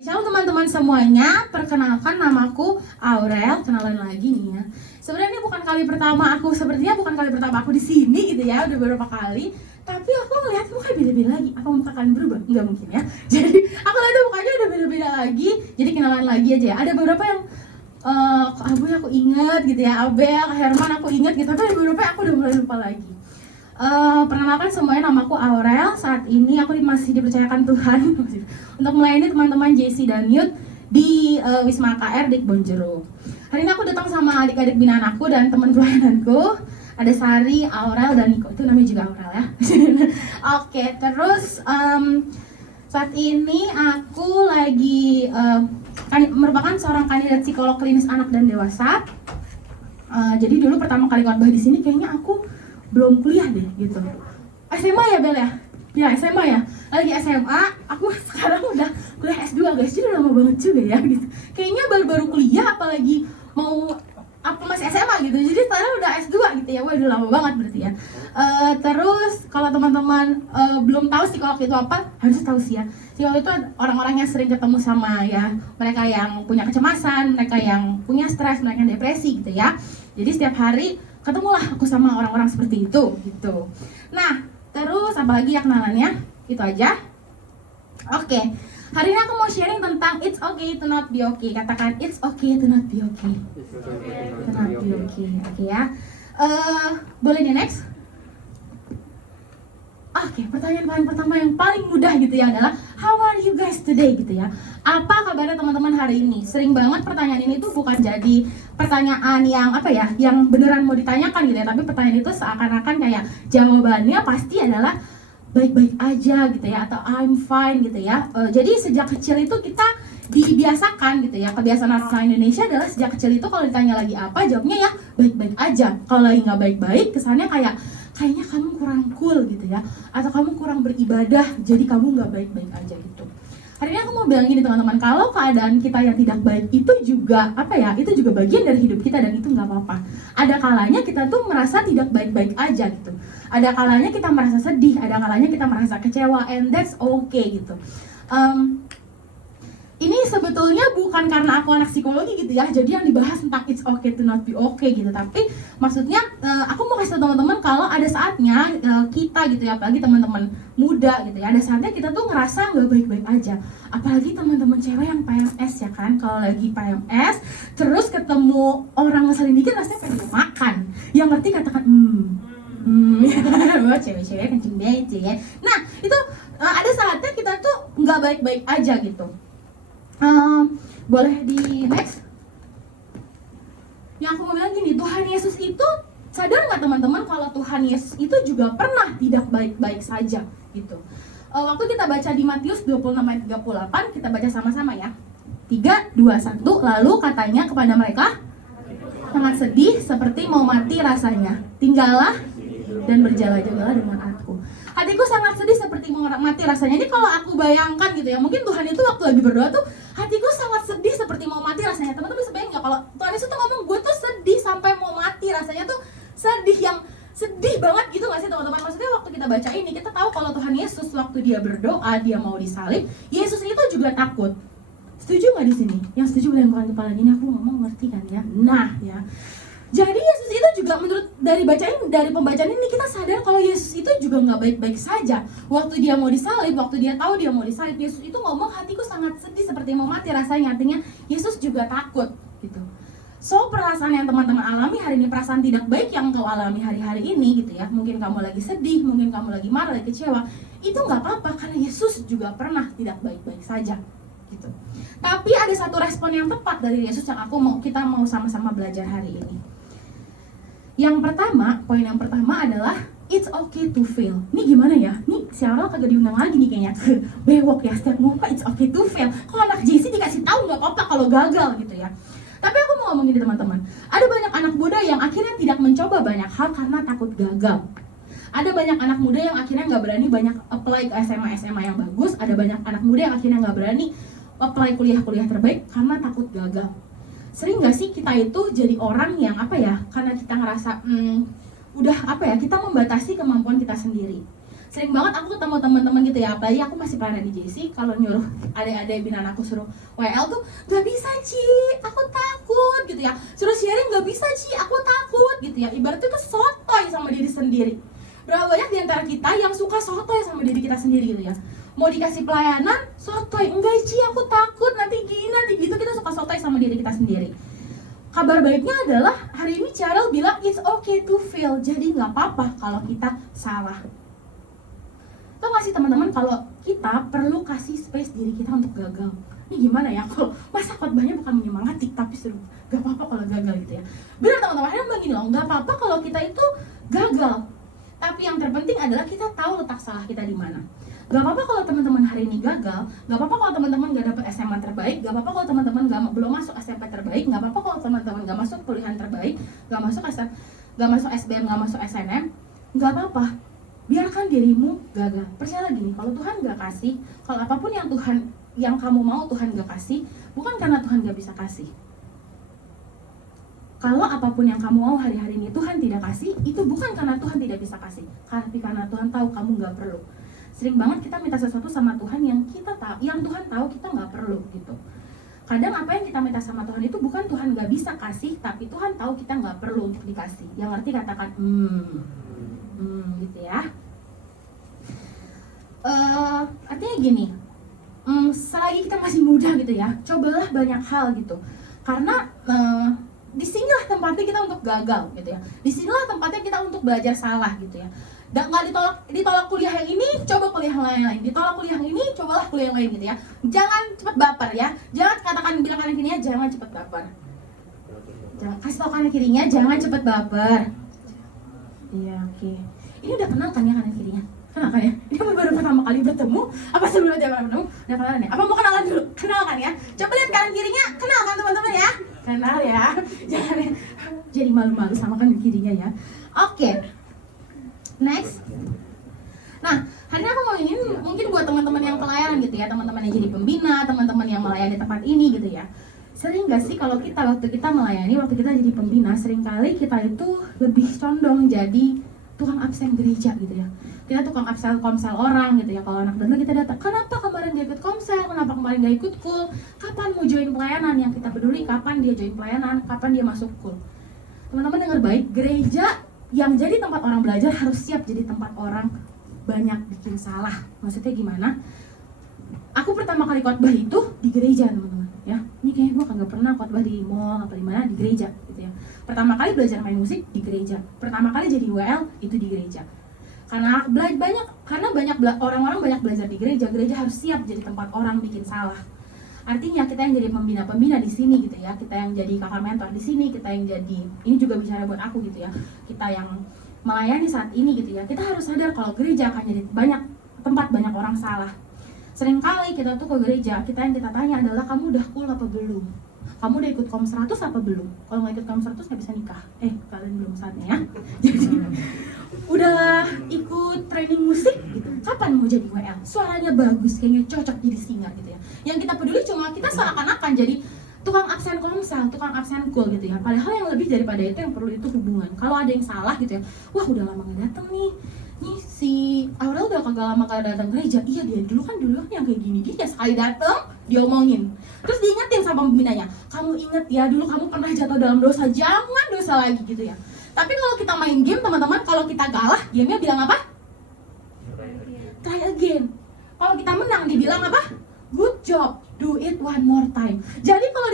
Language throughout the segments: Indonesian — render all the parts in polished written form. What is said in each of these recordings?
Halo teman-teman semuanya, perkenalkan namaku Aurel, kenalan lagi nih ya. Sebenarnya ini bukan kali pertama aku, sepertinya bukan kali pertama aku di sini gitu ya, udah beberapa kali. Tapi aku ngeliat muka beda-beda lagi, apa muka kalian berubah? Enggak mungkin ya. Jadi aku lihat mukanya udah beda-beda lagi, jadi kenalan lagi aja ya. Ada beberapa yang Abu aku inget gitu ya, Abel, Herman aku inget gitu, tapi ada beberapa yang aku udah mulai lupa lagi. Perkenalkan semuanya, namaku Aurel. Saat ini aku masih dipercayakan Tuhan untuk melayani teman-teman JC dan Youth di Wisma KR di Kebonjeruk. Hari ini aku datang sama adik-adik binaan aku dan teman pelayananku. Ada Sari, Aurel, dan Niko. Itu namanya juga Aurel ya. Oke, terus saat ini aku lagi merupakan seorang kandidat psikolog klinis anak dan dewasa. Jadi dulu pertama kali khotbah di sini kayaknya aku belum kuliah deh gitu. SMA ya Bel ya? Ya SMA ya. Lagi SMA, aku sekarang udah kuliah S2 guys. Jadi udah lama banget juga ya gitu. Kayaknya baru-baru kuliah apalagi mau masih SMA gitu. Jadi sekarang udah S2 gitu ya. Wah, udah lama banget berarti ya. Terus kalau teman-teman belum tahu psikolog itu apa, harus tahu sih ya. Psikolog itu orang-orang yang sering ketemu sama ya mereka yang punya kecemasan, mereka yang punya stres, mereka yang depresi gitu ya. Jadi setiap hari ketemulah aku sama orang-orang seperti itu gitu. Nah, terus apalagi ya kenalannya? Itu aja. Oke. Hari ini aku mau sharing tentang it's okay to not be okay. Katakan it's okay to not be okay. To not be okay. Oke ya. Boleh di next? Oke, pertanyaan paling pertama yang paling mudah gitu ya adalah how are you guys today gitu ya. Apa kabarnya teman-teman hari ini? Sering banget pertanyaan ini tuh bukan jadi pertanyaan yang apa ya, yang beneran mau ditanyakan gitu ya, tapi pertanyaan itu seakan-akan kayak jawabannya pasti adalah baik-baik aja gitu ya, atau I'm fine gitu ya. Jadi sejak kecil itu kita dibiasakan gitu ya, kebiasaan orang Indonesia adalah sejak kecil itu kalau ditanya lagi apa, jawabnya ya baik-baik aja. Kalau lagi nggak baik-baik, kesannya kayaknya kamu kurang cool gitu ya, atau kamu kurang beribadah, jadi kamu nggak baik-baik aja gitu. Hari ini aku mau bilang gini teman-teman, kalau keadaan kita yang tidak baik itu juga apa ya, itu juga bagian dari hidup kita dan itu nggak apa-apa. Ada kalanya kita tuh merasa tidak baik-baik aja gitu. Ada kalanya kita merasa sedih, ada kalanya kita merasa kecewa, and that's okay gitu. Ini sebetulnya bukan karena aku anak psikologi gitu ya, jadi yang dibahas tentang it's okay to not be okay gitu. Tapi maksudnya aku mau kasih tau teman-teman kalau ada saatnya kita gitu ya, apalagi teman-teman muda gitu ya, ada saatnya kita tuh ngerasa nggak baik-baik aja. Apalagi teman-teman cewek yang PMS ya kan, kalau lagi PMS terus ketemu orang ngeselin dikit rasanya pengen makan. Yang ngerti katakan cewek-cewek kencing banget ya. Nah itu ada saatnya kita tuh nggak baik-baik aja gitu. Boleh di next? Yang aku mau bilang gini, Tuhan Yesus itu sadar nggak teman-teman kalau Tuhan Yesus itu juga pernah tidak baik-baik saja gitu. Waktu kita baca di Matius 26:38, kita baca sama-sama ya. 3, 2, 1, lalu katanya kepada mereka, sangat sedih seperti mau mati rasanya. Tinggallah dan berjalan-jalanlah dengan aku. Hatiku sangat sedih seperti mau mati rasanya. Ini kalau aku bayangkan gitu ya, mungkin Tuhan itu waktu lagi berdoa tuh hatiku sangat sedih seperti mau mati rasanya. Teman-teman bisa bayangin nggak kalau Tuhan Yesus tuh ngomong gue tuh sedih sampai mau mati rasanya, tuh sedih yang sedih banget gitu nggak sih teman-teman? Maksudnya waktu kita baca ini kita tahu kalau Tuhan Yesus waktu dia berdoa, dia mau disalib, Yesus itu juga takut. Setuju nggak di sini? Yang setuju boleh angkat kepala. Ini aku ngomong ngerti kan ya? Nah ya. Jadi Yesus itu juga menurut dari pembacaan ini kita sadar kalau Yesus itu juga nggak baik-baik saja. Waktu dia mau disalib, waktu dia tahu dia mau disalib, Yesus itu ngomong hatiku sangat sedih seperti mau mati rasanya. Artinya Yesus juga takut gitu. So perasaan yang teman-teman alami hari ini, perasaan tidak baik yang kau alami hari-hari ini gitu ya. Mungkin kamu lagi sedih, mungkin kamu lagi marah, lagi kecewa. Itu nggak apa-apa karena Yesus juga pernah tidak baik-baik saja gitu. Tapi ada satu respon yang tepat dari Yesus yang kita mau sama-sama belajar hari ini. Yang pertama, poin yang pertama adalah it's okay to fail. Ini gimana ya? Nih si Aurel kagak diundang lagi nih kayaknya. Bewok ya, setiap ngomong it's okay to fail. Kalau anak JC dikasih tahu nggak apa-apa kalau gagal gitu ya. Tapi aku mau ngomong gini teman-teman. Ada banyak anak muda yang akhirnya tidak mencoba banyak hal karena takut gagal. Ada banyak anak muda yang akhirnya nggak berani banyak apply ke SMA yang bagus. Ada banyak anak muda yang akhirnya nggak berani apply kuliah-kuliah terbaik karena takut gagal. Sering nggak sih kita itu jadi orang yang apa ya, karena kita ngerasa udah apa ya, kita membatasi kemampuan kita sendiri. Sering banget aku ketemu teman-teman gitu ya, apalagi aku masih pelayanan di JC, kalau nyuruh adik-adik binaan aku suruh WL tuh gak bisa Ci, aku takut gitu ya. Suruh sharing gak bisa Ci, aku takut gitu ya. Ibaratnya tuh sotoy sama diri sendiri. Berapa banyak diantara kita yang suka sotoy sama diri kita sendiri gitu ya. Mau dikasih pelayanan, sotoy, enggak Ci aku takut, nanti gini, nanti gitu, kita suka sotoy sama diri kita sendiri. Kabar baiknya adalah hari ini Cheryl bilang it's okay to fail, jadi gak apa-apa kalau kita salah. Tau gak sih teman-teman, kalau kita perlu kasih space diri kita untuk gagal. Ini gimana ya, kalau masa khotbahnya bukan menyemangati tapi seru, gak apa-apa kalau gagal gitu ya. Benar teman-teman, akhirnya begini loh, gak apa-apa kalau kita itu gagal. Tapi yang terpenting adalah kita tahu letak salah kita di mana. Gak apa-apa kalau teman-teman hari ini gagal, gak apa-apa kalau teman-teman gak dapet SMA terbaik, gak apa-apa kalau teman-teman belum masuk SMP terbaik, gak apa-apa kalau teman-teman gak masuk kuliah terbaik, gak masuk SBM, gak masuk SNM, gak apa-apa. Biarkan dirimu gagal. Percaya gini, kalau Tuhan gak kasih, kalau apapun yang kamu mau Tuhan gak kasih, bukan karena Tuhan gak bisa kasih. Kalau apapun yang kamu mau hari-hari ini Tuhan tidak kasih, itu bukan karena Tuhan tidak bisa kasih, tapi karena Tuhan tahu kamu gak perlu. Sering banget kita minta sesuatu sama Tuhan yang Tuhan tahu kita gak perlu gitu. Kadang apa yang kita minta sama Tuhan itu bukan Tuhan gak bisa kasih, tapi Tuhan tahu kita gak perlu untuk dikasih. Yang ngerti katakan gitu ya. Artinya gini, selagi kita masih muda gitu ya, cobalah banyak hal gitu. Karena disinilah tempatnya kita untuk gagal gitu ya. Disinilah tempatnya kita untuk belajar salah gitu ya. Dan nggak ditolak kuliah yang ini, coba kuliah yang lain. Ditolak kuliah yang ini, cobalah kuliah yang lain gitu ya. Jangan cepat baper ya. Jangan bilang kanan kirinya jangan cepat baper. Jangan kasih tau kanan kirinya jangan cepat baper. Iya, oke. Ini udah kenal kan ya kanan kirinya? Kenal kan ya? Ini baru pertama kali bertemu? Apa sebelumnya dia pernah bertemu? Udah kenalan ya? Apa mau kenalan dulu? Kenal kan ya? Coba lihat kanan kirinya, kenal kan teman-teman ya? Kenal ya? Jangan jadi malu-malu sama kanan kirinya ya. Oke. Next. Nah, hari ini aku mau ingin mungkin buat teman-teman yang pelayanan gitu ya, teman-teman yang jadi pembina, teman-teman yang melayani tempat ini gitu ya. Sering gak sih kalau waktu kita melayani, waktu kita jadi pembina, seringkali kita itu lebih condong jadi tukang absen gereja gitu ya. Kita tukang absen komsel orang gitu ya. Kalau anak dana kita datang, kenapa kemarin dia ikut komsel, kenapa kemarin dia ikut kul, kapan mau join pelayanan, yang kita peduli kapan dia join pelayanan, kapan dia masuk kul. Teman-teman dengar baik, gereja yang jadi tempat orang belajar harus siap jadi tempat orang banyak bikin salah. Maksudnya gimana? Aku pertama kali khotbah itu di gereja teman-teman ya. Ini kayaknya gue kagak pernah khotbah di mall atau di mana, di gereja gitu ya. Pertama kali belajar main musik di gereja. Pertama kali jadi WL itu di gereja. Karena orang-orang banyak belajar di gereja. Gereja harus siap jadi tempat orang bikin salah. Artinya kita yang jadi pembina di sini gitu ya. Kita yang jadi kakak mentor di sini, kita yang jadi, ini juga bicara buat aku gitu ya. Kita yang melayani saat ini gitu ya. Kita harus sadar kalau gereja akan jadi tempat banyak orang salah. Seringkali kita tuh ke gereja, yang kita tanya adalah kamu udah cool apa belum? Kamu udah ikut kom 100 apa belum? Kalau nggak ikut kom 100 nggak bisa nikah. Kalian belum saatnya ya. Jadi udah ikut training musik gitu. Kapan mau jadi WL? Suaranya bagus, kayaknya cocok jadi singer gitu ya. Yang kita peduli cuma kita seakan-akan jadi tukang absen komsel, tukang absen cool gitu ya. Padahal yang lebih daripada itu yang perlu itu hubungan. Kalau ada yang salah gitu ya, wah udah lama nggak datang nih si Aurel udah kagak lama kagak datang gereja. Iya dia dulu yang kayak gini, dia sekali datang diomongin, terus diingetin sama pembinanya, kamu inget ya dulu kamu pernah jatuh dalam dosa, jangan dosa lagi gitu ya. Tapi kalau kita main game teman-teman, kalau kita kalah, gamenya bilang apa? Try again. Kalau kita menang dibilang apa? Good job, do it one more time. Jadi kalau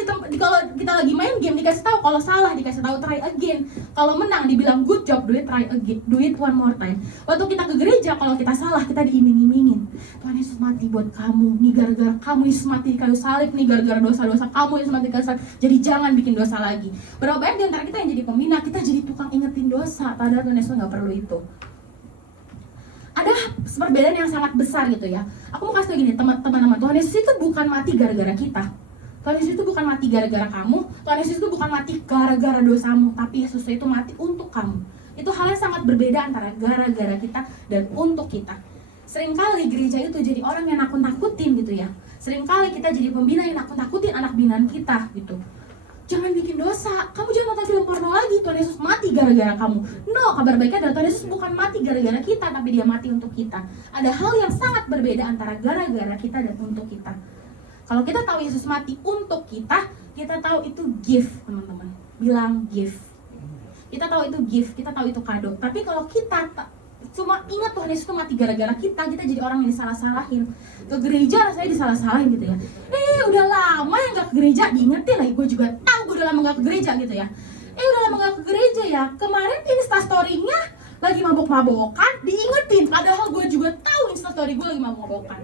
kita lagi main game dikasih tahu, kalau salah dikasih tahu try again. Kalau menang dibilang good job, do it try again, do it one more time. Waktu kita ke gereja kalau kita salah kita diiming-imingin. Tuhan Yesus mati buat kamu, nih gara-gara kamu Yesus mati di kayu salib, nih gara-gara dosa-dosa kamu Yesus mati di kayu salib. Jadi jangan bikin dosa lagi. Berapa banyak di antara kita yang jadi pembina, kita jadi tukang ingetin dosa, padahal Tuhan Yesus nggak perlu itu. Ada perbedaan yang sangat besar gitu ya. Aku mau kasih tau gini teman-teman, Tuhan Yesus itu bukan mati gara-gara kita. Tuhan Yesus itu bukan mati gara-gara kamu. Tuhan Yesus itu bukan mati gara-gara dosamu, tapi Yesus itu mati untuk kamu. Itu hal yang sangat berbeda antara gara-gara kita dan untuk kita. Seringkali gereja itu jadi orang yang nakut-nakutin gitu ya. Seringkali kita jadi pembina yang nakut-nakutin anak binaan kita gitu. jangan bikin dosa. Kamu jangan nonton film porno lagi. Tuhan Yesus mati gara-gara kamu. No, kabar baiknya adalah Tuhan Yesus bukan mati gara-gara kita, tapi dia mati untuk kita. Ada hal yang sangat berbeda antara gara-gara kita dan untuk kita. Kalau kita tahu Yesus mati untuk kita tahu itu gift, teman-teman. Bilang gift. Kita tahu itu gift, kita tahu itu kado. Tapi kalau kita cuma ingat Tuhan Yesus itu mati gara-gara kita jadi orang yang disalah-salahin. Ke gereja rasanya disalah-salahin gitu ya. Udah lama yang gak ke gereja, diingetin lagi. Gue juga tahu gue udah lama gak ke gereja gitu ya. Udah lama gak ke gereja ya. Kemarin instastory-nya lagi mabok-mabokan, diingetin. Padahal gue juga tahu instastory gue lagi mabok-mabokan.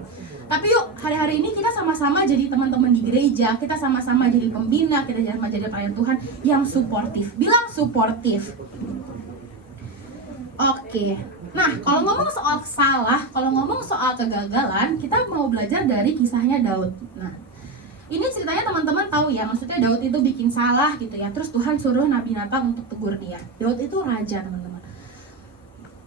Tapi yuk, hari-hari ini kita sama-sama jadi teman-teman di gereja. Kita sama-sama jadi pembina, kita sama jadi pelayan Tuhan yang suportif. Bilang suportif. Oke. Nah, kalau ngomong soal salah, kalau ngomong soal kegagalan, kita mau belajar dari kisahnya Daud. Nah, ini ceritanya teman-teman tahu ya, maksudnya Daud itu bikin salah gitu ya. Terus Tuhan suruh Nabi Nathan untuk tegur dia. Daud itu raja, teman-teman.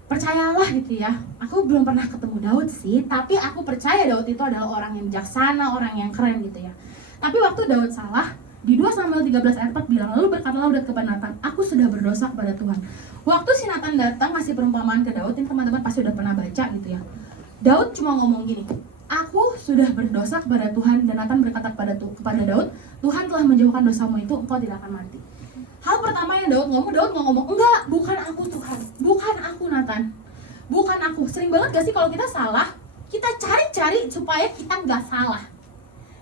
Percayalah gitu ya, aku belum pernah ketemu Daud sih, tapi aku percaya Daud itu adalah orang yang bijaksana, orang yang keren gitu ya. Tapi waktu Daud salah, di 2 Samuel 13 ayat 4 bilang, lalu berkatalah Daud kepada Nathan, aku sudah berdosa kepada Tuhan. Waktu si Nathan datang ngasih perumpamaan ke Daud, ini teman-teman pasti udah pernah baca gitu ya. Daud cuma ngomong gini, aku sudah berdosa kepada Tuhan, dan Nathan berkata kepada Daud, Tuhan telah menjauhkan dosamu itu, engkau tidak akan mati. Hal pertama yang Daud nggak ngomong, enggak, bukan aku Tuhan, bukan aku Nathan, bukan aku. Sering banget gak sih kalau kita salah, kita cari-cari supaya kita nggak salah.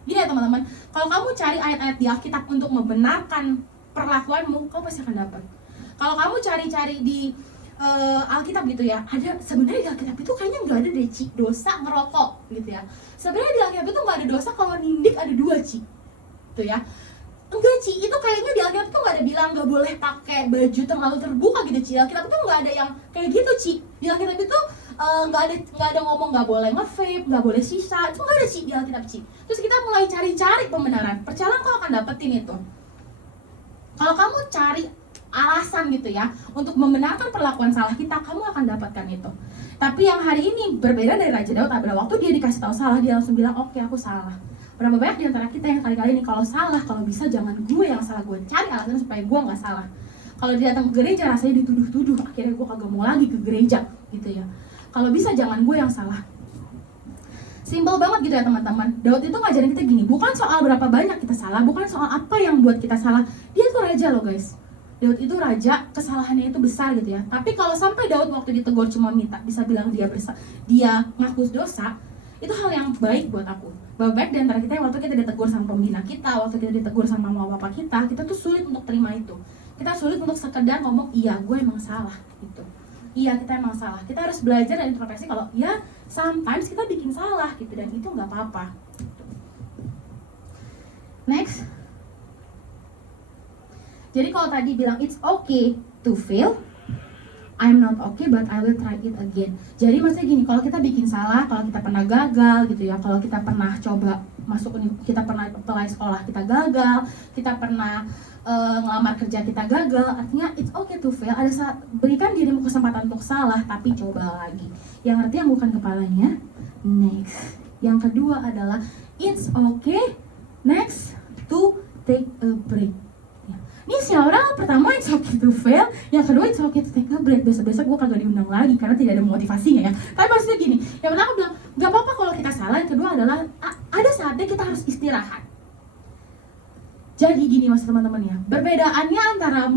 Gini ya teman-teman, kalau kamu cari ayat-ayat di Alkitab untuk membenarkan perlakuanmu, kamu pasti akan dapat. Kalau kamu cari-cari di Alkitab gitu ya, ada sebenarnya di Alkitab itu kayaknya nggak ada deh dosa ngerokok gitu ya. Sebenarnya di Alkitab itu nggak ada dosa kalau nindik ada 2 tuh ya. Enggak itu kayaknya di Alkitab itu nggak ada bilang nggak boleh pakai baju terlalu terbuka gitu Ci. Alkitab itu nggak ada yang kayak gitu Di Alkitab itu nggak ada ngomong nggak boleh nge-vape, nggak boleh sisa, itu nggak ada di Alkitab Terus kita mulai cari-cari pembenaran. Percayalah kau akan dapetin itu. Kalau kamu cari alasan gitu ya untuk membenarkan perlakuan salah kita, kamu akan dapatkan itu. Tapi yang hari ini berbeda dari Raja Daud. Pada waktu dia dikasih tahu salah, dia langsung bilang oke, aku salah. Berapa banyak di antara kita yang kali-kali ini kalau salah, kalau bisa jangan gue yang salah, gue cari alasan supaya gue nggak salah. Kalau dia datang ke gereja rasanya dituduh-tuduh, akhirnya gue kagak mau lagi ke gereja gitu ya. Kalau bisa jangan gue yang salah. Simpel banget gitu ya teman-teman. Daud itu ngajarin kita gini, bukan soal berapa banyak kita salah, bukan soal apa yang buat kita salah. Dia tuh raja loh guys. Daud itu raja, kesalahannya itu besar gitu ya. Tapi kalau sampai Daud waktu ditegur cuma minta bisa bilang dia ngaku dosa, itu hal yang baik buat aku. Baik di antara kita waktu kita ditegur sama pembina kita, waktu kita ditegur sama mama papa kita tuh sulit untuk terima itu. Kita sulit untuk sekedar ngomong, iya gue emang salah gitu. Iya kita emang salah. Kita harus belajar dan introspeksi kalau ya sometimes kita bikin salah gitu, dan itu nggak apa-apa. Next. Jadi kalau tadi bilang it's okay to fail, I'm not okay but I will try it again. Jadi maksudnya gini, kalau kita bikin salah, kalau kita pernah gagal gitu ya, kalau kita pernah coba kita pernah apply sekolah kita gagal, kita pernah ngelamar kerja kita gagal, artinya it's okay to fail. Berikan dirimu kesempatan untuk salah, tapi coba lagi. Yang ngerti yang bukan kepalanya. Next. Yang kedua adalah it's okay next to take a break. Ini si orang pertama it's okay to fail, yang kedua it's okay to take a break. Besok-besok gue kagak diundang lagi karena tidak ada motivasinya ya. Tapi maksudnya gini, yang pertama bilang gak apa-apa kalau kita salah. Yang kedua adalah ada saatnya kita harus istirahat. Jadi gini maksud teman-teman ya, perbedaannya antara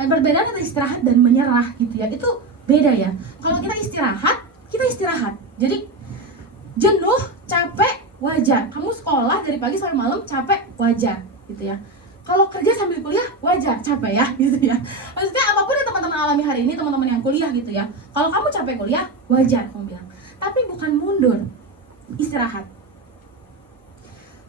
perbedaan antara istirahat dan menyerah gitu ya, itu beda ya. Kalau kita istirahat. Jadi jenuh, capek, wajar. Kamu sekolah dari pagi sampai malam capek, wajar gitu ya. Kalau kerja sambil kuliah, wajar, capek ya, gitu ya. Maksudnya apapun yang teman-teman alami hari ini, teman-teman yang kuliah gitu ya. Kalau kamu capek kuliah, wajar, kamu bilang. Tapi bukan mundur, istirahat.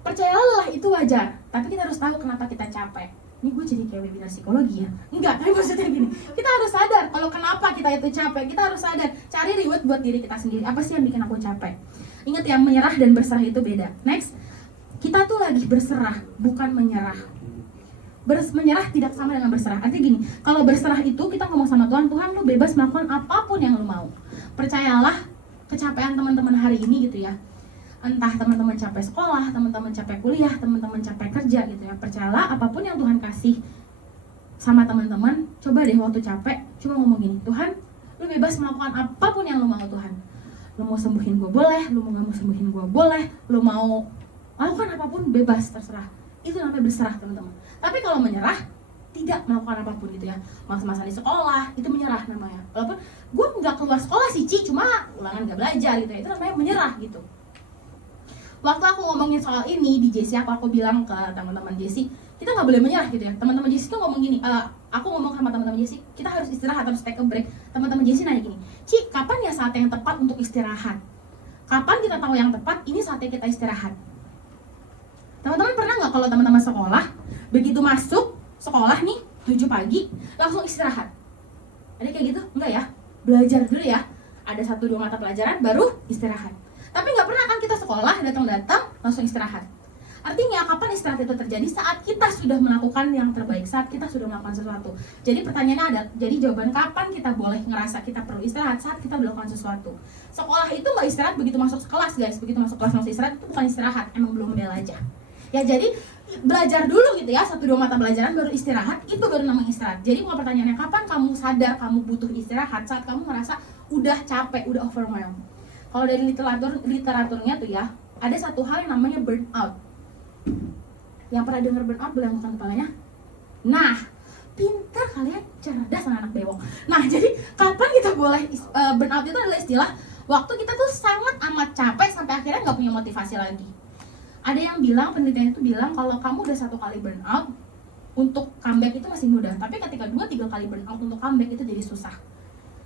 Percayalah lelah itu wajar, tapi kita harus tahu kenapa kita capek. Ini gue jadi kayak webinar psikologi ya. Enggak, tapi maksudnya gini, kita harus sadar kalau kenapa kita itu capek. Kita harus sadar, cari reward buat diri kita sendiri. Apa sih yang bikin aku capek? Ingat ya, menyerah dan berserah itu beda. Next, kita tuh lagi berserah, bukan menyerah. Menyerah tidak sama dengan berserah. Artinya gini, kalau berserah itu kita ngomong sama Tuhan, Tuhan lu bebas melakukan apapun yang lu mau. Percayalah, kecapean teman-teman hari ini gitu ya, Entah teman-teman capek sekolah, teman-teman capek kuliah, teman-teman capek kerja gitu ya. Percayalah, apapun yang Tuhan kasih sama teman-teman, coba deh waktu capek, cuma ngomong gini, Tuhan, lu bebas melakukan apapun yang lu mau Tuhan. Lu mau sembuhin gue boleh, lu mau gak mau sembuhin gue boleh, lu mau lakukan apapun bebas, terserah. Itu namanya berserah teman-teman. Tapi kalau menyerah, tidak melakukan apapun gitu ya. Masa-masa di sekolah, itu menyerah namanya. Walaupun gue gak keluar sekolah sih, cuma ulangan gak belajar gitu ya, itu namanya menyerah gitu. Waktu aku ngomongin soal ini di JC, aku bilang ke teman-teman JC, kita nggak boleh menyerah gitu ya. Teman-teman JC tuh ngomong gini, aku ngomong sama teman-teman JC, kita harus istirahat, harus take a break. Teman-teman JC nanya gini, Ci, kapan ya saat yang tepat untuk istirahat? Kapan kita tahu yang tepat, ini saatnya kita istirahat? Teman-teman pernah nggak kalau teman-teman sekolah, begitu masuk sekolah nih, 7 pagi, langsung istirahat? Ada kayak gitu? Enggak ya? Belajar dulu ya. Ada 1-2 mata pelajaran, baru istirahat. Tapi nggak pernah kan kita sekolah, datang-datang, langsung istirahat. Artinya kapan istirahat itu terjadi? Saat kita sudah melakukan yang terbaik, saat kita sudah melakukan sesuatu. Jadi pertanyaannya ada, jadi jawaban kapan kita boleh ngerasa kita perlu istirahat? Saat kita melakukan sesuatu. Sekolah itu nggak istirahat begitu masuk kelas guys, begitu masuk kelas langsung istirahat, itu bukan istirahat, emang belum bel aja. Ya jadi belajar dulu gitu ya, 1-2 mata pelajaran baru istirahat, itu baru namanya istirahat. Jadi kalau pertanyaannya kapan kamu sadar kamu butuh istirahat? Saat kamu merasa udah capek, udah overwhelmed. Kalau dari literaturnya tuh ya, ada satu hal yang namanya burnout. Yang pernah dengar burnout, belangkan kepalanya. Nah, pintar kalian, cerdas anak bewok. Nah, jadi kapan kita boleh burnout? Itu adalah istilah waktu kita tuh sangat amat capek sampai akhirnya nggak punya motivasi lagi. Ada yang bilang, penelitian itu bilang kalau kamu udah 1 kali burnout, untuk comeback itu masih mudah. Tapi ketika 2-3 kali burnout untuk comeback itu jadi susah.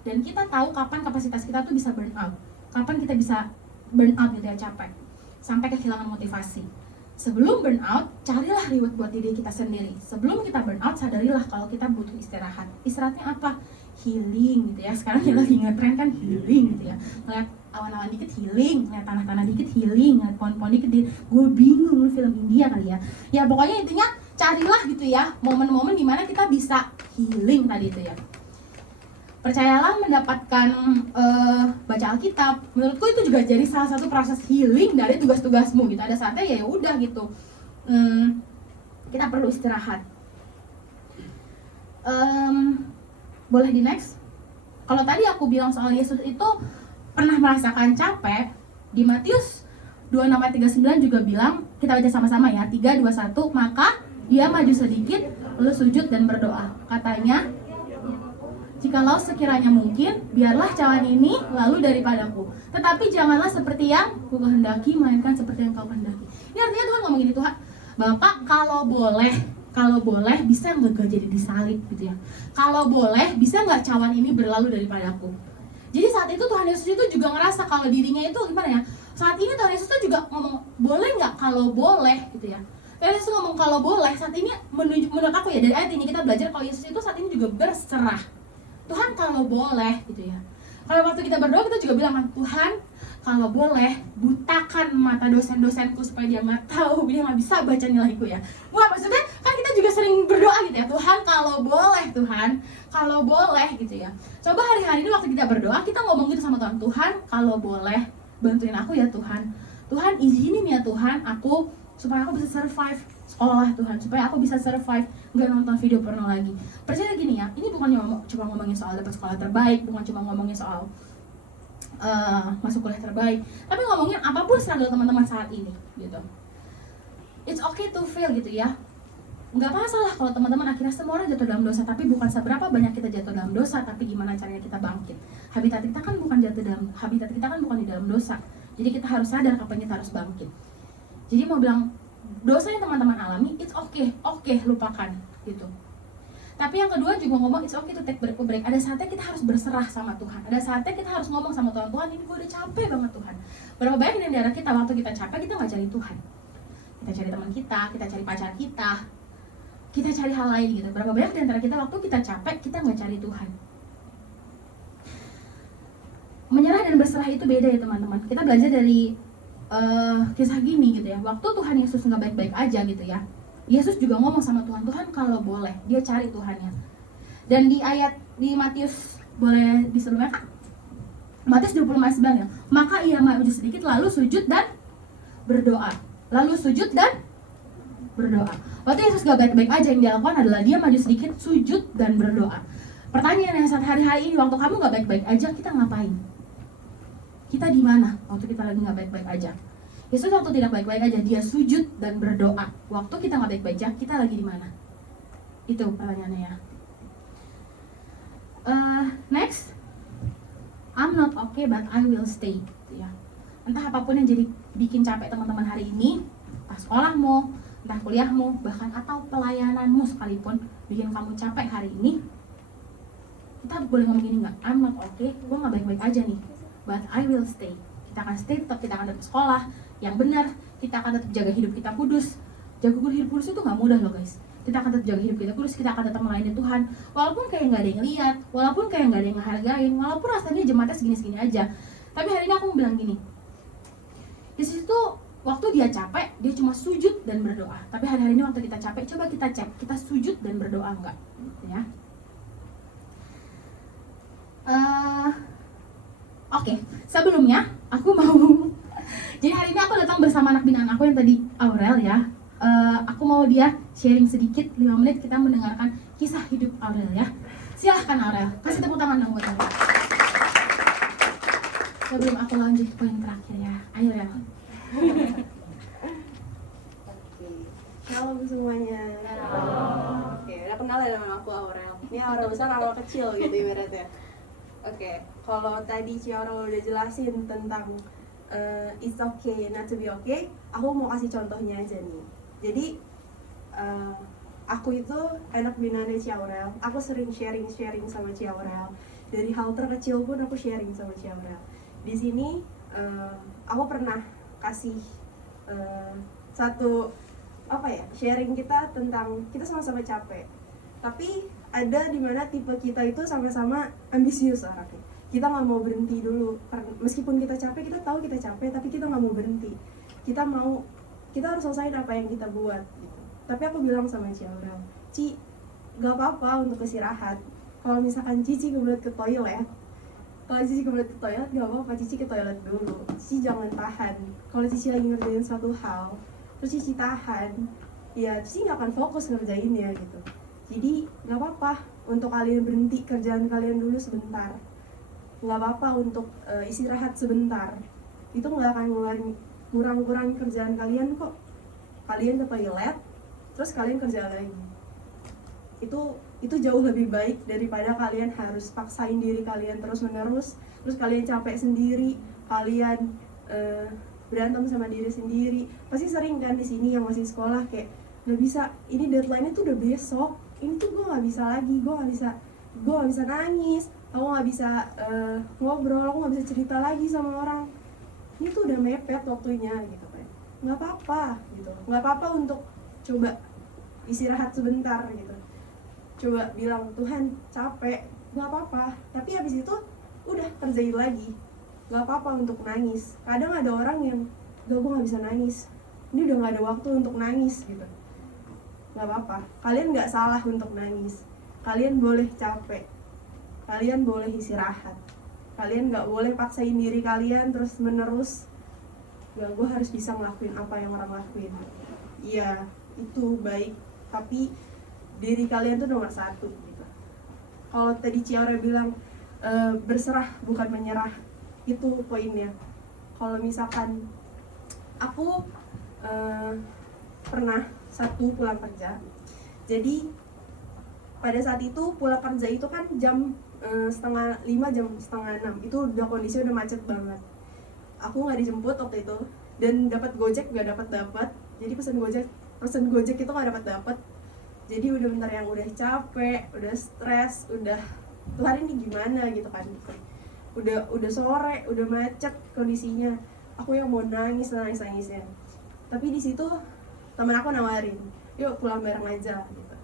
Dan kita tahu kapan kapasitas kita tuh bisa burnout. Kapan kita bisa burnout gitu ya, capek sampai kehilangan motivasi. Sebelum burnout, carilah reward buat diri kita sendiri. Sebelum kita burnout, sadarilah kalau kita butuh istirahat. Istirahatnya apa? Healing gitu ya. Sekarang kita lagi ngetren kan healing gitu ya. Ngeliat awan-awan dikit healing, ngeliat tanah-tanah dikit healing, ngeliat pohon-pohon dikit gue bingung, lu film India kali ya. Ya pokoknya intinya carilah gitu ya momen-momen dimana kita bisa healing tadi itu ya. Percayalah, mendapatkan baca Alkitab, menurutku itu juga jadi salah satu proses healing dari tugas-tugasmu gitu. Ada saatnya ya udah gitu, kita perlu istirahat. Boleh di next? Kalau tadi aku bilang soal Yesus itu pernah merasakan capek, di Matius 26:39 juga bilang, kita baca sama-sama ya, 3, 2, 1, maka ia maju sedikit, lalu sujud dan berdoa. Katanya, jikalau sekiranya mungkin, biarlah cawan ini lalu daripadaku. Tetapi janganlah seperti yang ku kehendaki, melainkan seperti yang kau kehendaki. Ini artinya Tuhan ngomong gini, Tuhan, Bapak kalau boleh bisa nggak gak jadi disalib gitu ya. Kalau boleh bisa nggak cawan ini berlalu daripadaku. Jadi saat itu Tuhan Yesus itu juga ngerasa kalau dirinya itu gimana ya. Saat ini Tuhan Yesus itu juga ngomong, boleh nggak kalau boleh gitu ya. Tuhan Yesus ngomong kalau boleh, saat ini menurut aku ya, dari ayat ini kita belajar kalau Yesus itu saat ini juga berserah. Tuhan kalau boleh gitu ya. Kalau waktu kita berdoa kita juga bilang, Tuhan kalau boleh butakan mata dosen-dosenku supaya dia nggak tahu, dia nggak bisa baca nilaiku ya. Wah, maksudnya kan kita juga sering berdoa gitu ya, Tuhan kalau boleh, Tuhan kalau boleh gitu ya. Coba hari-hari ini waktu kita berdoa kita ngomong gitu sama Tuhan, Tuhan kalau boleh bantuin aku ya Tuhan. Tuhan izinin ya Tuhan aku supaya aku bisa survive sekolah Tuhan, supaya aku bisa survive nggak nonton video porno lagi. Percaya gini ya, ini bukan cuma ngomongin soal dapat sekolah terbaik, bukan cuma ngomongin soal masuk kuliah terbaik, tapi ngomongin apapun struggle teman-teman saat ini gitu. It's okay to fail gitu ya. Nggak masalah kalau teman-teman akhirnya semua orang jatuh dalam dosa, tapi bukan seberapa banyak kita jatuh dalam dosa, tapi gimana caranya kita bangkit. Habitat kita kan bukan di dalam dosa. Jadi kita harus sadar kapan kita harus bangkit. Jadi mau bilang dosa yang teman-teman alami, it's okay, lupakan gitu. Tapi yang kedua juga ngomong it's okay to take break. Ada saatnya kita harus berserah sama Tuhan. Ada saatnya kita harus ngomong sama Tuhan, Tuhan ini gue udah capek banget Tuhan. Berapa banyak di antara kita waktu kita capek kita nggak cari Tuhan. Kita cari teman kita cari pacar kita cari hal lain gitu. Berapa banyak di antara kita waktu kita capek kita nggak cari Tuhan. Menyerah dan berserah itu beda ya teman-teman. Kita belajar dari kisah gini gitu ya. Waktu Tuhan Yesus nggak baik-baik aja gitu ya, Yesus juga ngomong sama Tuhan, Tuhan kalau boleh, dia cari Tuhannya. Dan di ayat di Matius, boleh disebutnya Kak? Matius 20:9 ya, maka ia maju sedikit lalu sujud dan berdoa. Lalu sujud dan berdoa. Waktu Yesus gak baik-baik aja, yang dia lakukan adalah dia maju sedikit, sujud dan berdoa. Pertanyaan yang saat hari-hari ini, waktu kamu gak baik-baik aja, kita ngapain? Kita di mana waktu kita lagi gak baik-baik aja? Yesus waktu tidak baik-baik aja, dia sujud dan berdoa. Waktu kita gak baik-baik aja, kita lagi di mana? Itu pertanyaannya ya. Next, I'm not okay but I will stay. Ya. Entah apapun yang jadi bikin capek teman-teman hari ini, entah sekolahmu, entah kuliahmu, bahkan atau pelayananmu sekalipun bikin kamu capek hari ini, kita boleh ngomong gini nggak? I'm not okay, gue nggak baik-baik aja nih, but I will stay. Kita akan stay, tetap kita akan tetap sekolah yang benar, kita akan tetap jaga hidup kita kudus. Jaga hidup kudus itu nggak mudah loh guys. Kita akan tetap jaga hidup kita kudus, kita akan tetap melayani Tuhan, walaupun kayak nggak ada yang lihat, walaupun kayak nggak ada yang ngehargain, walaupun rasanya jemaatnya segini-segini aja. Tapi hari ini aku mau bilang gini, Yesus itu waktu dia capek, dia cuma sujud dan berdoa. Tapi hari-hari ini waktu kita capek, coba kita cek, kita sujud dan berdoa enggak? Ya. Oke, sebelumnya aku mau jadi hari ini aku datang bersama anak binaan aku yang tadi Aurel ya. Aku mau dia sharing sedikit 5 menit, kita mendengarkan kisah hidup Aurel ya. Silahkan Aurel, kasih tepuk tangan dong buat Aurel. Sebelum aku lanjut poin terakhir ya, ayo ya. Halo semuanya. Oke, udah kenal ya nama aku Aurel. Ini Aurel besar, Aurel kecil gitu ibaratnya. Oke, kalau tadi Ci Aurel udah jelasin tentang it's okay not to be okay, aku mau kasih contohnya aja nih. Jadi aku itu anak binaannya Ci Aurel. Aku sering sharing sama Ci Aurel. Dari hal terkecil pun aku sharing sama Ci Aurel. Di sini aku pernah kasih satu sharing kita tentang kita sama-sama capek, tapi ada dimana tipe kita itu sama-sama ambisius orangnya. Kita nggak mau berhenti dulu, meskipun kita capek, kita tahu kita capek, tapi kita nggak mau berhenti. Kita harus selesaiin apa yang kita buat gitu. Tapi aku bilang sama Ci Aurel, Ci, nggak apa-apa untuk istirahat. Kalau misalkan Cici kebelet ke toilet, gak apa-apa, Cici ke toilet dulu. Cici jangan tahan. Kalau Cici lagi ngerjain suatu hal, terus Cici tahan, ya Cici gak akan fokus ngerjainnya gitu. Jadi gak apa-apa untuk kalian berhenti kerjaan kalian dulu sebentar. Gak apa-apa untuk istirahat sebentar. Itu gak akan ngurang-ngurangin kerjaan kalian kok. Kalian ke toilet, terus kalian kerja lagi. Itu jauh lebih baik daripada kalian harus paksain diri kalian terus-menerus, terus kalian capek sendiri, kalian berantem sama diri sendiri. Pasti sering kan di sini yang masih sekolah kayak nggak bisa, ini deadline-nya tuh udah besok, ini tuh gue nggak bisa lagi, gue nggak bisa nangis, aku nggak bisa ngobrol, aku nggak bisa cerita lagi sama orang, ini tuh udah mepet waktunya gitu kan. Nggak apa-apa gitu, nggak apa-apa untuk coba istirahat sebentar gitu. Coba bilang, Tuhan capek, gak apa-apa. Tapi habis itu udah kerjain lagi. Gak apa-apa untuk nangis. Kadang ada orang yang, gue gak bisa nangis, ini udah gak ada waktu untuk nangis gitu. Gak apa-apa, kalian gak salah untuk nangis. Kalian boleh capek, kalian boleh istirahat. Kalian gak boleh paksain diri kalian terus menerus, ya gue harus bisa ngelakuin apa yang orang lakuin. Iya, itu baik, tapi diri kalian tuh nomor 1 gitu. Kalau tadi Ci Aurel bilang berserah bukan menyerah, itu poinnya. Kalau misalkan aku pernah satu pulang kerja, jadi pada saat itu pulang kerja itu kan jam 4:30, jam 5:30, itu udah kondisi udah macet banget. Aku nggak dijemput waktu itu, dan dapat Gojek nggak dapat. Jadi pesen Gojek itu nggak dapat. Jadi udah bentar yang udah capek, udah stres, udah tuh hari ini gimana gitu kan. Udah sore, udah macet kondisinya. Aku yang mau nangisnya. Tapi di situ teman aku nawarin, yuk pulang bareng aja gitu.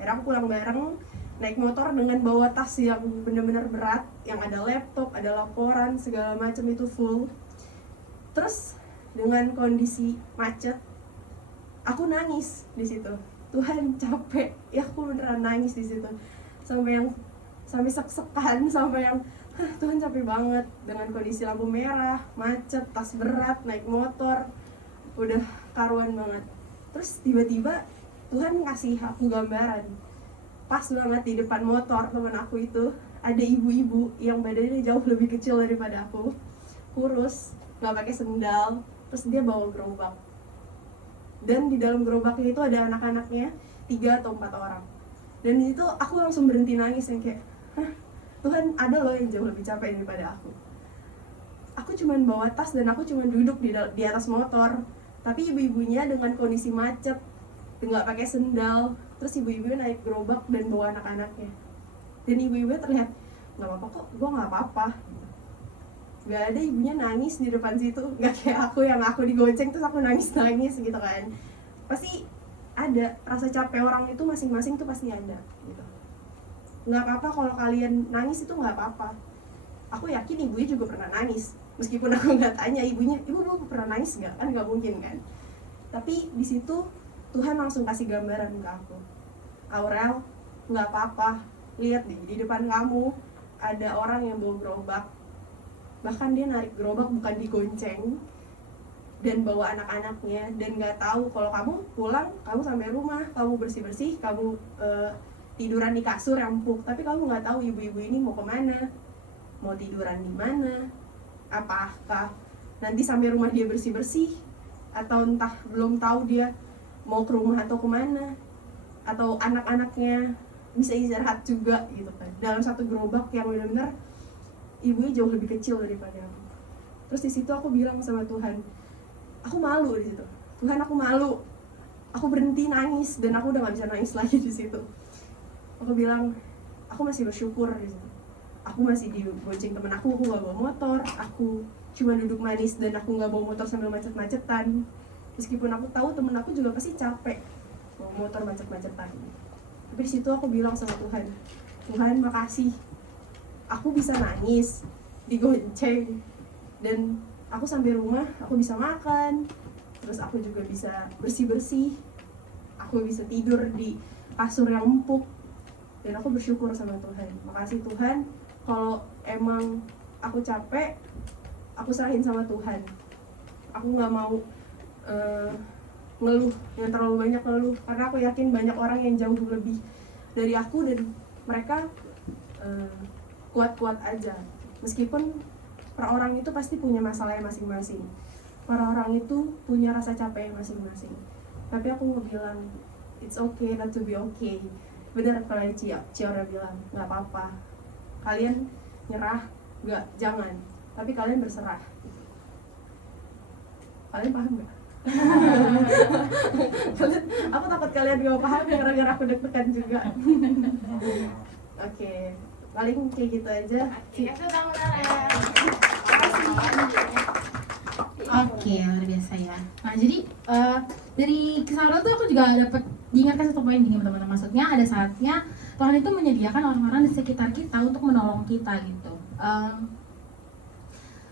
Akhirnya aku pulang bareng, naik motor dengan bawa tas yang bener-bener berat, yang ada laptop, ada laporan, segala macam itu full. Terus dengan kondisi macet, aku nangis di situ. Tuhan capek, ya aku beneran nangis di situ, sampai sek-sekan, sampai yang Tuhan capek banget dengan kondisi lampu merah, macet, tas berat, naik motor. udah karuan banget. Terus tiba-tiba Tuhan ngasih aku gambaran, pas banget di depan motor teman aku itu ada ibu-ibu yang badannya jauh lebih kecil daripada aku, kurus, nggak pakai sendal, terus dia bawa gerobak, dan di dalam gerobaknya itu ada anak-anaknya 3 atau 4 orang. Dan di situ aku langsung berhenti nangis yang kayak, hah, Tuhan ada loh yang jauh lebih capek daripada aku. Aku cuman bawa tas dan aku cuman duduk di atas motor, tapi ibu-ibunya dengan kondisi macet, nggak pakai sendal, terus ibu-ibu naik gerobak dan bawa anak-anaknya. Dan ibu-ibu terlihat, nggak apa-apa kok, gue nggak apa-apa. Nggak ada ibunya nangis di depan situ, nggak kayak aku yang aku digonceng terus aku nangis-nangis gitu kan. Pasti ada, rasa capek orang itu masing-masing tuh pasti ada gitu. Nggak apa-apa kalau kalian nangis, itu nggak apa-apa. Aku yakin ibunya juga pernah nangis, meskipun aku nggak tanya ibunya, ibu pernah nangis nggak? Kan nggak mungkin kan. Tapi di situ Tuhan langsung kasih gambaran ke aku, Aurel, nggak apa-apa, lihat di depan kamu ada orang yang bawa gerobak, bahkan dia narik gerobak bukan digonceng, dan bawa anak-anaknya, dan nggak tahu kalau kamu pulang, kamu sampai rumah, kamu bersih-bersih, kamu tiduran di kasur yang empuk, tapi kamu nggak tahu ibu-ibu ini mau kemana, mau tiduran di mana, apakah nanti sampai rumah dia bersih-bersih, atau entah belum tahu dia mau ke rumah atau kemana, atau anak-anaknya bisa istirahat juga gitu kan, dalam satu gerobak yang benar-benar ibunya jauh lebih kecil daripada aku. Terus di situ aku bilang sama Tuhan, aku malu di situ. Tuhan, aku malu. Aku berhenti nangis dan aku udah nggak bisa nangis lagi di situ. Aku bilang, aku masih bersyukur di situ. Aku masih dibonceng temen aku nggak bawa motor, aku cuma duduk manis dan aku nggak bawa motor sambil macet-macetan. Meskipun aku tahu temen aku juga pasti capek bawa motor macet-macetan. Tapi di situ aku bilang sama Tuhan, Tuhan makasih. Aku bisa nangis, digonceng, dan aku sampai rumah, aku bisa makan, terus aku juga bisa bersih-bersih, aku bisa tidur di kasur yang empuk, dan aku bersyukur sama Tuhan. Makasih Tuhan, kalau emang aku capek, aku serahin sama Tuhan. Aku nggak mau ngeluh, yang terlalu banyak ngeluh, karena aku yakin banyak orang yang jauh lebih dari aku dan mereka kuat-kuat aja. Meskipun per orang itu pasti punya masalahnya masing-masing, per orang itu punya rasa capek masing-masing. Tapi aku mau bilang, it's okay not to be okay. Benar kalau Ciora bilang, nggak apa-apa. Kalian nyerah, nggak, jangan. Tapi kalian berserah. Kalian paham nggak? Aku takut kalian gak paham gara-gara aku deg-degan juga. Oke, paling kayak gitu aja. Oke, luar biasa ya. Nah, jadi dari kisah Aurel tuh aku juga dapat diingatkan satu poin gini teman-teman. Maksudnya ada saatnya Tuhan itu menyediakan orang-orang di sekitar kita untuk menolong kita gitu.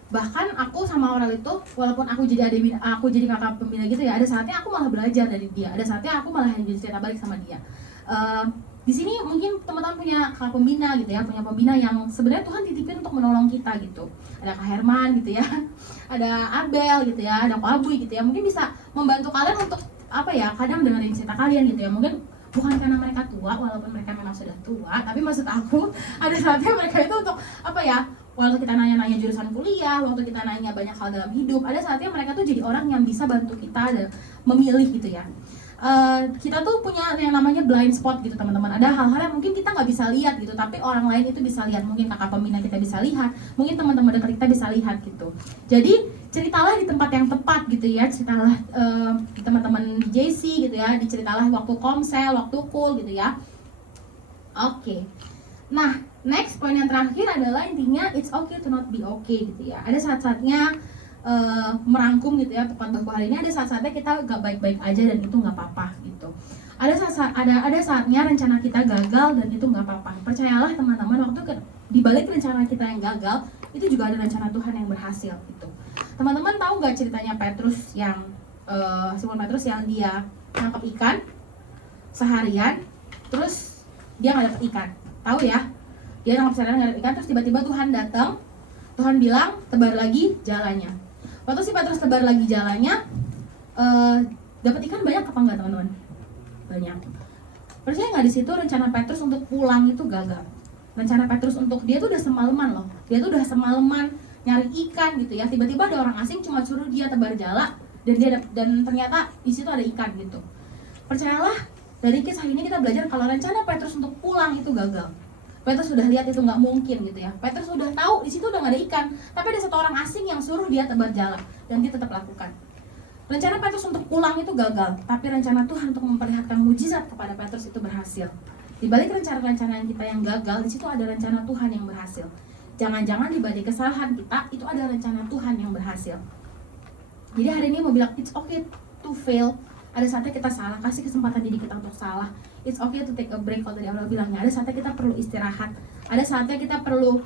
Bahkan aku sama Aurel itu, walaupun aku jadi kakak pembina gitu ya, ada saatnya aku malah belajar dari dia, ada saatnya aku malah jadi cerita balik sama dia. Di sini mungkin teman-teman punya kakak pembina gitu ya, punya pembina yang sebenarnya Tuhan titipin untuk menolong kita gitu. Ada Kak Herman gitu ya, ada Abel gitu ya, ada Kak Abuy gitu ya, mungkin bisa membantu kalian untuk apa ya, kadang dengerin cerita kalian gitu ya. Mungkin bukan karena mereka tua, walaupun mereka memang sudah tua, tapi maksud aku ada saatnya mereka itu untuk apa ya, waktu kita nanya-nanya jurusan kuliah, waktu kita nanya banyak hal dalam hidup, ada saatnya mereka tuh jadi orang yang bisa bantu kita memilih gitu ya. Kita tuh punya yang namanya blind spot gitu teman-teman. Ada hal-hal yang mungkin kita nggak bisa lihat gitu, tapi orang lain itu bisa lihat. Mungkin kakak pembina kita bisa lihat, mungkin teman-teman dekat kita bisa lihat gitu. Jadi ceritalah di tempat yang tepat gitu ya. Ceritalah teman-teman di JC gitu ya. Diceritalah waktu komsel, waktu cool gitu ya. Oke. Nah, next poin yang terakhir adalah intinya it's okay to not be okay gitu ya. Ada saat-saatnya merangkum gitu ya tepat baku hari ini, ada saat-saatnya kita gak baik-baik aja dan itu nggak apa-apa gitu. Ada saatnya rencana kita gagal dan itu nggak apa-apa. Percayalah teman-teman, waktu di balik rencana kita yang gagal itu juga ada rencana Tuhan yang berhasil gitu. Teman-teman tahu nggak ceritanya Simon Petrus yang dia nangkep ikan seharian terus dia nggak dapet ikan, tahu ya? Dia nangkep seharian nggak dapet ikan, terus tiba-tiba Tuhan datang, Tuhan bilang tebar lagi jalannya. Waktu si Petrus tebar lagi jalannya, dapat ikan banyak apa enggak teman-teman? Banyak. Percaya nggak di situ rencana Petrus untuk pulang itu gagal. Rencana Petrus untuk dia tuh udah semalaman loh. Dia tuh udah semalaman nyari ikan gitu ya. Tiba-tiba ada orang asing cuma suruh dia tebar jala dan ternyata di situ ada ikan gitu. Percayalah, dari kisah ini kita belajar kalau rencana Petrus untuk pulang itu gagal. Petrus sudah lihat itu nggak mungkin gitu ya. Petrus sudah tahu di situ udah nggak ada ikan, tapi ada satu orang asing yang suruh dia tebar jala dan dia tetap lakukan. Rencana Petrus untuk pulang itu gagal, tapi rencana Tuhan untuk memperlihatkan mujizat kepada Petrus itu berhasil. Di balik rencana-rencana kita yang gagal, di situ ada rencana Tuhan yang berhasil. Jangan-jangan di balik kesalahan kita itu ada rencana Tuhan yang berhasil. Jadi hari ini mau bilang it's okay to fail. Ada saatnya kita salah, kasih kesempatan diri kita untuk salah. It's okay to take a break, kalau tadi Allah bilangnya. Ada saatnya kita perlu istirahat. Ada saatnya kita perlu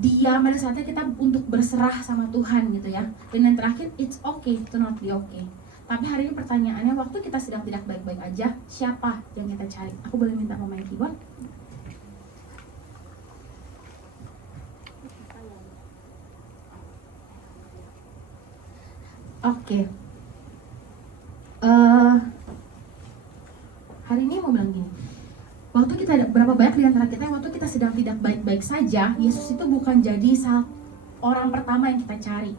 diam, ada saatnya kita untuk berserah sama Tuhan gitu ya. Dan yang terakhir, it's okay to not be okay. Tapi hari ini pertanyaannya, waktu kita sedang tidak baik-baik aja, siapa yang kita cari? Aku boleh minta pemain keyboard? Oke. Hari ini mau bilang gini, waktu kita ada berapa banyak di antara kita yang waktu kita sedang tidak baik-baik saja, Yesus itu bukan jadi orang pertama yang kita cari.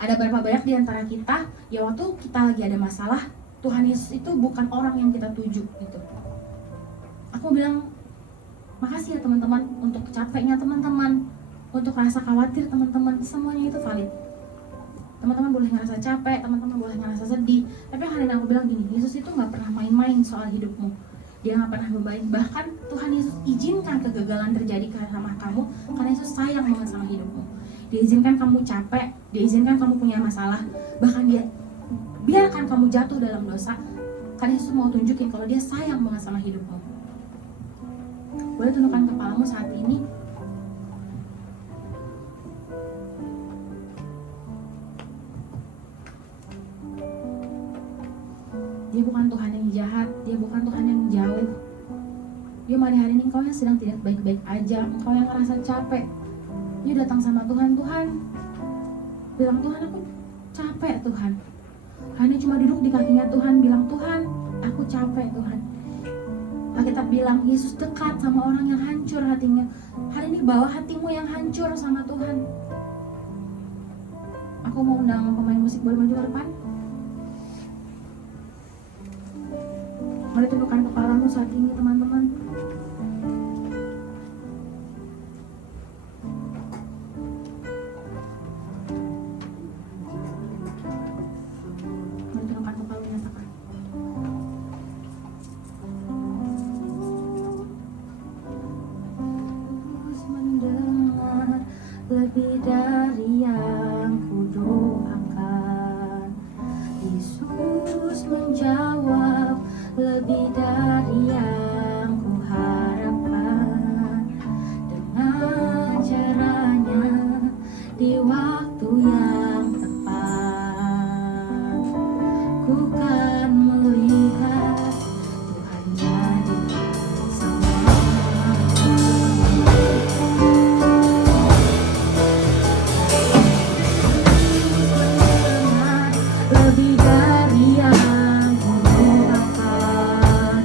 Ada berapa banyak di antara kita, ya waktu kita lagi ada masalah, Tuhan Yesus itu bukan orang yang kita tuju gitu. Aku bilang, makasih ya teman-teman untuk capeknya teman-teman, untuk rasa khawatir teman-teman, semuanya itu valid. Teman-teman boleh ngerasa capek, teman-teman boleh ngerasa sedih, tapi hari ini aku bilang gini, Yesus itu gak pernah main-main soal hidupmu. Dia gak pernah membaik, bahkan Tuhan Yesus izinkan kegagalan terjadi sama kamu karena Yesus sayang banget sama hidupmu. Dia izinkan kamu capek, dia izinkan kamu punya masalah, bahkan dia biarkan kamu jatuh dalam dosa karena Yesus mau tunjukin kalau dia sayang banget sama hidupmu. Boleh tundukkan kepalamu saat ini. Dia bukan Tuhan yang jahat, dia bukan Tuhan yang jauh. Dia mari hari ini engkau yang sedang tidak baik-baik aja, engkau yang ngerasa capek, dia datang sama Tuhan, Tuhan bilang, Tuhan aku capek Tuhan. Hari ini cuma duduk di kakinya Tuhan, bilang, Tuhan aku capek Tuhan. Alkitab bilang Yesus dekat sama orang yang hancur hatinya. Hari ini bawa hatimu yang hancur sama Tuhan. Aku mau undang pemain musik, boleh maju ke depan? Mari tundukkan kepalamu saat ini teman-teman. Mari tundukkan kepalamu, nyatakan. Terus mendengar lebih dari yang kudoakan. Yesus menjawab lebih dari yang kuharapkan. Dengan caranya di waktu yang tepat, ku kan melihat Tuhan jadi semua. Lebih dari yang kudoakan.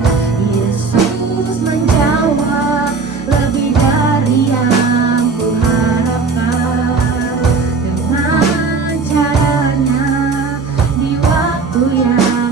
Yesus menjawab lebih dari yang kuharapkan. Dengan caranya di waktu yang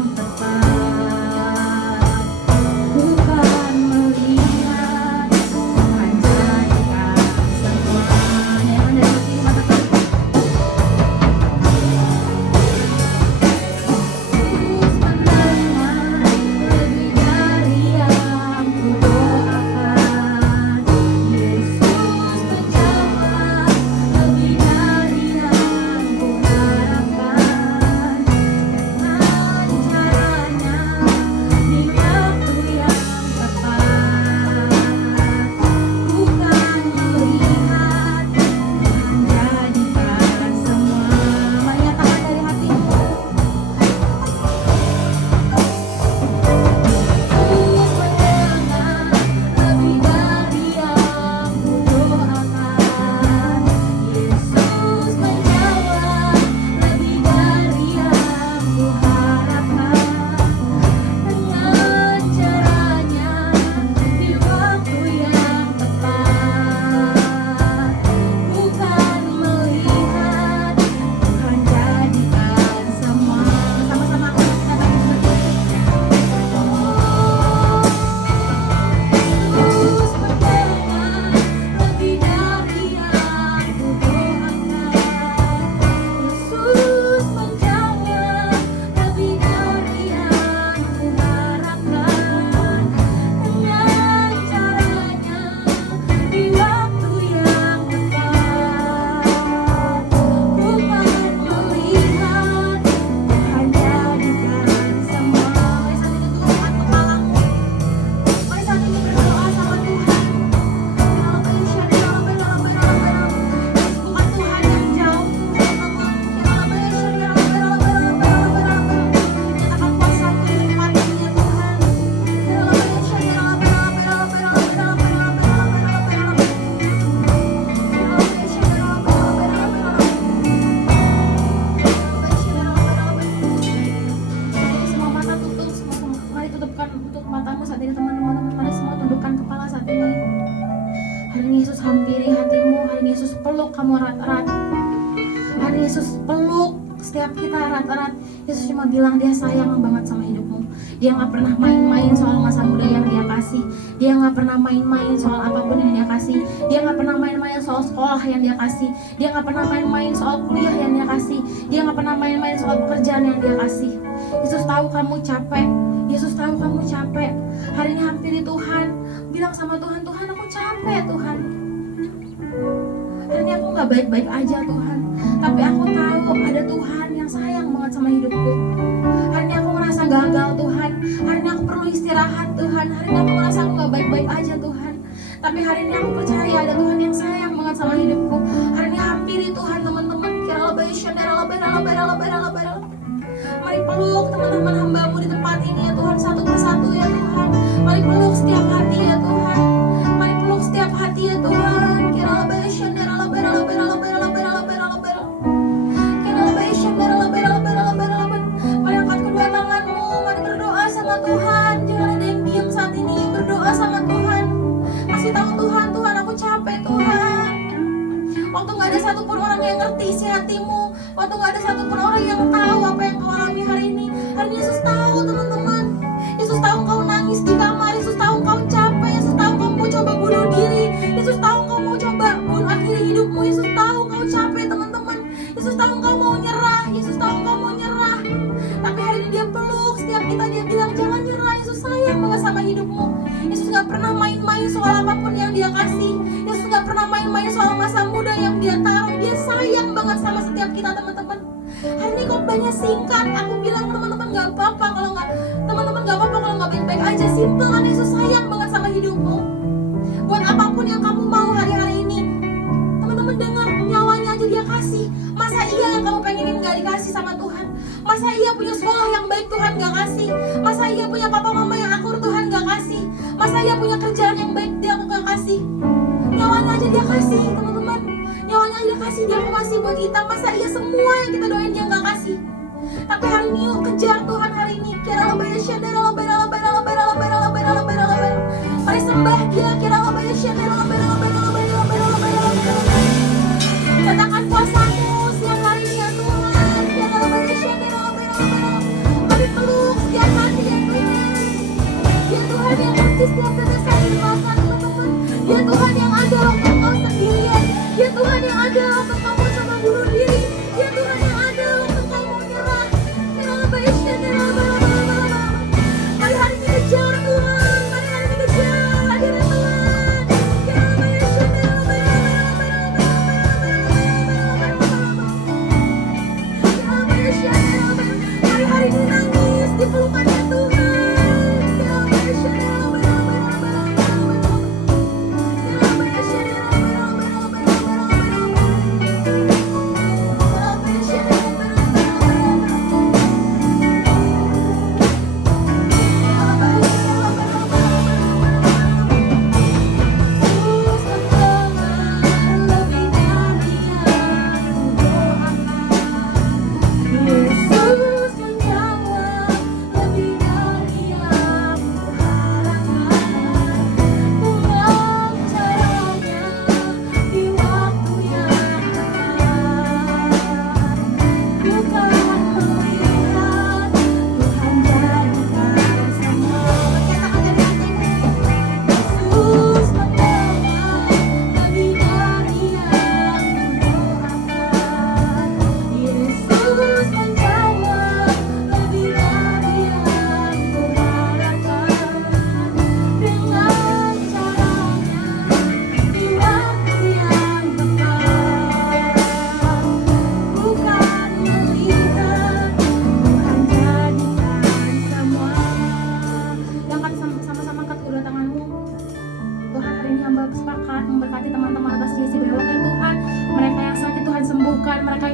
peluk kamu erat-erat. Hari Yesus peluk setiap kita erat-erat. Yesus cuma bilang dia sayang banget sama hidupmu. Dia gak pernah main-main soal masa muda yang dia kasih. Dia gak pernah main-main soal apapun yang dia kasih. Dia gak pernah main-main soal sekolah yang dia kasih. Dia gak pernah main-main soal kuliah yang dia kasih. Dia gak pernah main-main soal pekerjaan yang dia kasih. Yesus tahu kamu capek. Yesus tahu kamu capek. Hari ini hampiri Tuhan. Bilang sama Tuhan, Tuhan aku capek Tuhan. Hari ini aku gak baik-baik aja Tuhan. Tapi aku tahu ada Tuhan yang sayang banget sama hidupku. Hari ini aku merasa gagal Tuhan. Hari ini aku perlu istirahat Tuhan. Hari ini aku merasa aku gak baik-baik aja Tuhan. Tapi hari ini aku percaya ada Tuhan yang sayang banget sama hidupku. Hari ini hampiri Tuhan teman-teman. Mari peluk teman-teman hambamu di tempat ini ya Tuhan, satu persatu ya Tuhan. Mari peluk setiap hati ya Tuhan. Mari peluk setiap hati ya Tuhan. Mari angkat kedua tanganmu. Mari berdoa sama Tuhan. Jangan ada yang diam saat ini. Berdoa sama Tuhan. Kasih tahu Tuhan, Tuhan aku capek Tuhan. Waktu gak ada satupun orang yang ngerti isi hatimu. Waktu gak ada satupun orang yang tahu apa yang kau alami hari ini. Hari ini Yesus tahu teman-teman. Yesus tahu kau nangis di kamar. Yesus tahu kau capek. Yesus tahu kau mau coba bunuh diri. Yesus tahu kau mau coba akhiri hidupmu. Yesus tahu kau capek teman-teman. Yesus tahu kau mau nyerah. Yesus tahu kau mau nyerah. Tapi hari ini dia peluk setiap kita. Dia bilang jangan nyerah. Yesus sayang banget sama hidupmu. Yesus gak pernah main-main soal apapun yang dia kasih. Yesus gak pernah main-main soal masa muda yang dia taruh. Dia sayang banget sama setiap kita teman-teman. Hari ini khotbahnya singkat. Aku bilang teman-teman gak apa-apa kalau nggak, teman-teman gak apa-apa kalau nggak baik-baik aja. Simple kan, Yesus sayang banget sama hidupmu. Buat apapun yang kamu mau hari-hari ini, teman-teman dengar, nyawanya aja dia kasih. Masa iya yang kamu pengenin gak dikasih sama Tuhan? Masa iya punya sekolah yang baik Tuhan gak kasih? Masa iya punya papa mama yang akur Tuhan gak kasih? Masa iya punya kerjaan yang baik dia gak kasih? Nyawanya aja dia kasih teman-teman. Nyawanya aja dia kasih, dia mau kasih buat kita. Masa iya semua yang kita doain dia gak kasih? Tapi hari ini yuk kejar Tuhan hari ini. Mari sembah dia. Katakan kuasamu siang hari ini ya Tuhan. Mari peluk setiap hati yang kritis. Dia Tuhan yang ngerti setiap tetesan di mata teman-teman. Dia Tuhan yang ada waktu kau sendirian. Dia Tuhan yang ada waktu kamu coba bunuh diri. Dia Tuhan yang ada waktu kamu nyerah. Mari hari ini kejar Tuhan. Mari hari ini kejar hadirat Tuhan. Mari hari ini nangis di pelukannya Tuhan.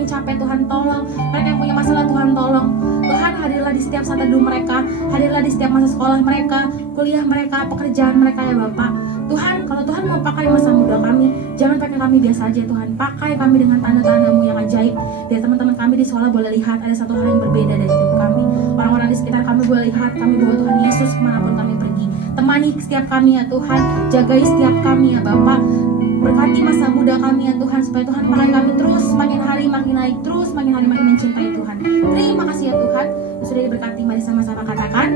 capek Tuhan tolong, mereka yang punya masalah Tuhan tolong. Tuhan hadirlah di setiap saat teduh mereka, hadirlah di setiap masa sekolah mereka, kuliah mereka, pekerjaan mereka ya Bapak. Tuhan, kalau Tuhan mau pakai masa muda kami, jangan pakai kami biasa aja Tuhan. Pakai kami dengan tanda-tandamu yang ajaib. Biar teman-teman kami di sekolah boleh lihat ada satu hal yang berbeda dari hidup kami. Orang-orang di sekitar kami boleh lihat kami bawa Tuhan Yesus kemanapun kami pergi. Temani setiap kami ya Tuhan, jagai setiap kami ya Bapak. Berkati masa muda kami ya Tuhan, supaya Tuhan pakai kami terus makin hari makin naik terus, makin hari makin mencintai Tuhan. Terima kasih ya Tuhan, sudah diberkati. Mari sama-sama katakan